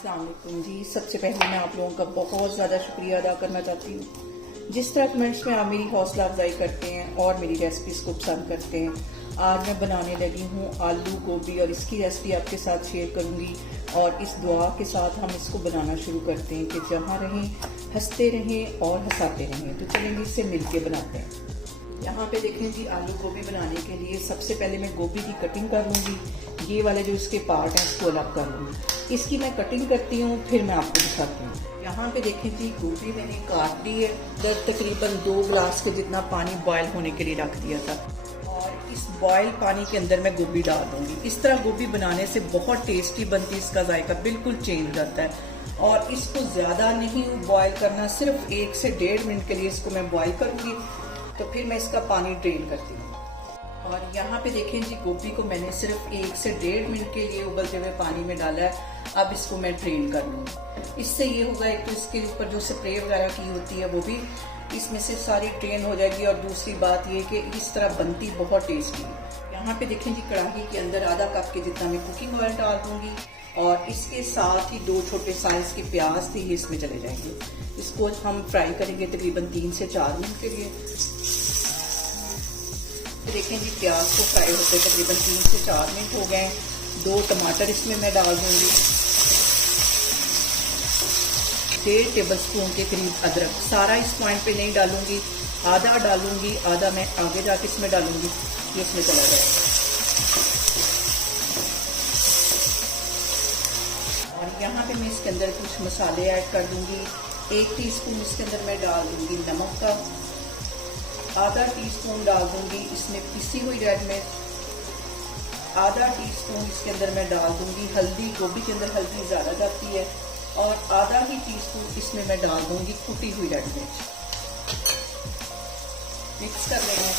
अस्सलाम वालेकुम जी। सबसे पहले मैं आप लोगों का बहुत ज़्यादा शुक्रिया अदा करना चाहती हूँ जिस तरह कमेंट्स में आप मेरी हौसला अफजाई करते हैं और मेरी रेसिपीज़ को पसंद करते हैं। आज मैं बनाने लगी हूँ आलू गोभी और इसकी रेसिपी आपके साथ शेयर करूँगी और इस दुआ के साथ हम इसको बनाना शुरू करते हैं कि जहाँ रहें हंसते रहें और हंसाते रहें। तो चलेंगे इससे मिलके बनाते हैं। यहाँ पे देखें जी, आलू गोभी बनाने के लिए सबसे पहले मैं गोभी की कटिंग कर लूँगी। ये वाले जो इसके पार्ट हैं इसको अलग कर लूँगी। इसकी मैं कटिंग करती हूँ, फिर मैं आपको दिखाती हूँ। यहाँ पे देखें जी, गोभी मैंने काट ली है। तकरीबन 2 गिलास के जितना पानी बॉयल होने के लिए रख दिया था और इस बॉयल पानी के अंदर मैं गोभी डाल दूँगी। इस तरह गोभी बनाने से बहुत टेस्टी बनती है, इसका जायका बिल्कुल चेंज हो जाता है। और इसको ज़्यादा नहीं बॉयल करना, सिर्फ 1 से 1.5 मिनट के लिए इसको मैं बॉयल करूँगी, तो फिर मैं इसका पानी ड्रेन करती हूँ। और यहाँ पे देखें जी, गोभी को मैंने सिर्फ 1 से 1.5 मिनट के लिए उबलते हुए पानी में डाला है। अब इसको मैं ड्रेन कर लूँगी। इससे ये होगा, एक तो इसके ऊपर जो स्प्रे वगैरह की होती है वो भी इसमें से सारी ड्रेन हो जाएगी, और दूसरी बात ये कि इस तरह बनती बहुत टेस्टी है। यहाँ पे देखें जी, कढ़ाई के अंदर आधा कप के जितना मैं कुकिंग ऑयल डाल दूँगी और इसके साथ ही 2 छोटे साइज के प्याज थे, ये इसमें चले जाएंगे। इसको हम फ्राई करेंगे तकरीबन 3 से 4 मिनट के लिए। देखें जी, प्याज को फ्राई होते तकरीबन 3 से 4 मिनट हो गए। 2 टमाटर इसमें मैं डाल दूंगी। 1.5 टेबलस्पून के करीब अदरक, सारा इस पॉइंट पे नहीं डालूंगी, आधा डालूंगी, आधा मैं आगे जाके इसमें डालूंगी, ये इसमें चला जाएगा। और यहाँ पे मैं इसके अंदर कुछ मसाले ऐड कर दूंगी। 1 टीस्पून इसके अंदर मैं डाल दूंगी नमक का, आधा टीस्पून डाल दूंगी इसमें पिसी हुई रेड मिर्च, आधा टीस्पून इसके अंदर मैं डाल दूंगी हल्दी, गोभी के अंदर हल्दी ज़्यादा जाती है, और आधा ही टीस्पून इसमें मैं डाल दूंगी कुटी हुई रेड मिर्च। मिक्स कर लेंगे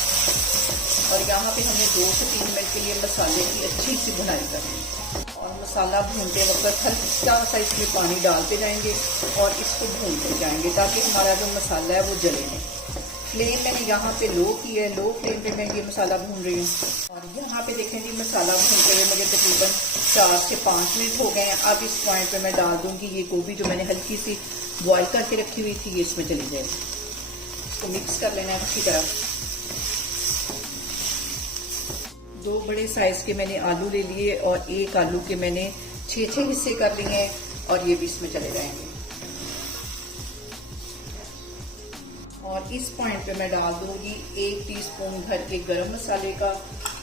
और यहाँ पे हमने 2 से 3 मिनट के लिए मसाले की अच्छी सी भुनाई करनी है। और मसाला भूनते वक्त हल्का सा इसमें पानी डालते जाएंगे और इसको भूनते जाएंगे ताकि हमारा जो मसाला है वो जले नहीं। फ्लेम मैंने यहाँ पे लो की है, लो फ्लेम पे मैं ये मसाला भून रही हूँ। और यहाँ पे देखें जी, मसाला भूनते हुए मुझे तकरीबन 4 से 5 मिनट हो गए हैं। अब इस पॉइंट पे मैं डाल दूंगी ये गोभी जो मैंने हल्की सी बॉईल करके रखी हुई थी, ये इसमें चली जाएगी। इसको मिक्स कर लेना है अच्छी तरह। 2 बड़े साइज के मैंने आलू ले लिए और 1 आलू के मैंने 6 हिस्से कर लिए हैं और ये भी इसमें चले जाएंगे। और इस पॉइंट पे मैं डाल दूंगी 1 टीस्पून भर के गरम मसाले का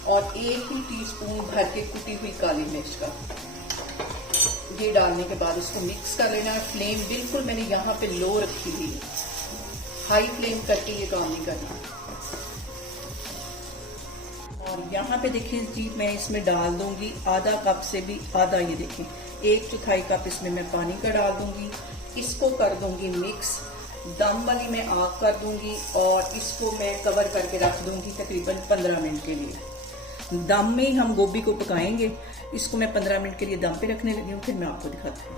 और 1 ही टीस्पून भर के कुटी हुई काली मिर्च का। ये डालने के बाद इसको मिक्स कर लेना है। फ्लेम बिल्कुल मैंने यहाँ पे लो रखी हुई है, हाई फ्लेम करके ये काम नहीं करना। और यहाँ पे देखिए जी, मैं इसमें डाल दूंगी आधा कप से भी आधा, ये देखें 1/4 कप इसमें मैं पानी का डाल दूंगी। इसको कर दूंगी मिक्स, दम वाली मैं आग कर दूंगी और इसको मैं कवर करके रख दूंगी तकरीबन 15 मिनट के लिए। दम में ही हम गोभी को पकाएंगे। इसको मैं 15 मिनट के लिए दम पे रखने लगी हूँ, फिर मैं आपको दिखाती हूँ।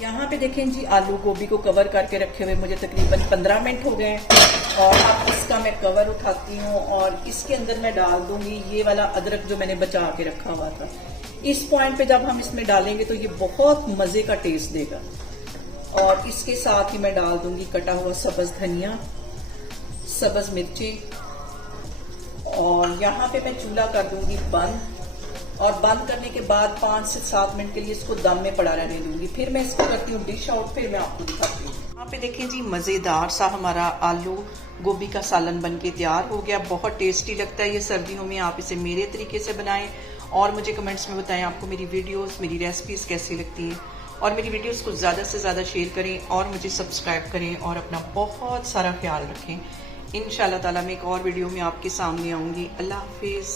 यहाँ पे देखें जी, आलू गोभी को कवर करके रखे हुए मुझे तकरीबन 15 मिनट हो गए हैं। और अब इसका मैं कवर उठाती हूँ और इसके अंदर मैं डाल दूंगी ये वाला अदरक जो मैंने बचा के रखा हुआ था। इस पॉइंट पे जब हम इसमें डालेंगे तो ये बहुत मजे का टेस्ट देगा। और इसके साथ ही मैं डाल दूंगी कटा हुआ सब्ज धनिया, सब्ज मिर्ची, और यहाँ पे मैं चूल्हा कर दूंगी बंद। और बंद करने के बाद 5 से 7 मिनट के लिए इसको दम में पड़ा रहने दूंगी। फिर मैं इसको करती हूँ डिश आउट, फिर मैं आपको दिखाती हूँ। यहाँ पे देखें जी, मजेदार सा हमारा आलू गोभी का सालन बन के तैयार हो गया। बहुत टेस्टी लगता है ये सर्दियों में। आप इसे मेरे तरीके से बनाएं और मुझे कमेंट्स में बताएं आपको मेरी वीडियोस, मेरी रेसिपीज कैसी लगती हैं। और मेरी वीडियोस को ज़्यादा से ज़्यादा शेयर करें और मुझे सब्सक्राइब करें और अपना बहुत सारा ख्याल रखें। इंशाल्लाह ताला मैं एक और वीडियो में आपके सामने आऊँगी। अल्लाह हाफिज़।